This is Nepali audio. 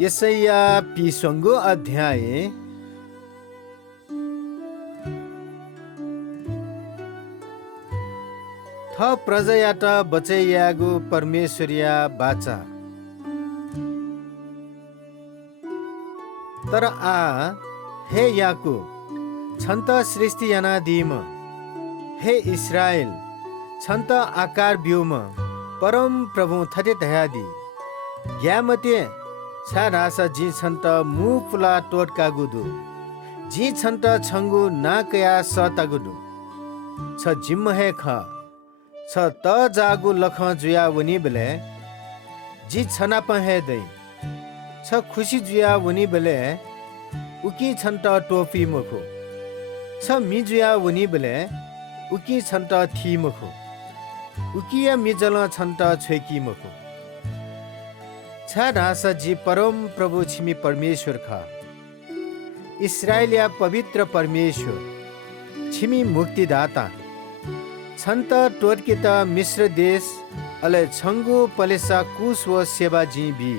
यसैया पिसंगो अध्याय थ प्रजयाट बचैयागु परमेश्वरिया बाचा तर हे याकु छन्त सृष्टि अनादिम हे इस्राएल छन्त आकार ब्योम परम प्रभु थटे दयादी ग्यामते छा रासा जी छन्त मुपुला टोटका गुदु जी छन्त छंगु नाकया सतागुदु छ जिम्म हे ख छ त जागु लख जुया वनी बेले जी छना प हे दै छ खुशी जुया वनी बेले उकी छन्त टोपी मखो छ मि जुया वनी बेले उकी छन्त थी मखो उकिया मिजल छन्त छेकी मखो छा रासा जी परम प्रभु छिमी परमेश्वर ख इस्राएलिया पवित्र परमेश्वर छिमी मुक्तिदाता छन्त टोर्कित मिश्र देश अले छंगु पलेसा कुश व सेवा जी भी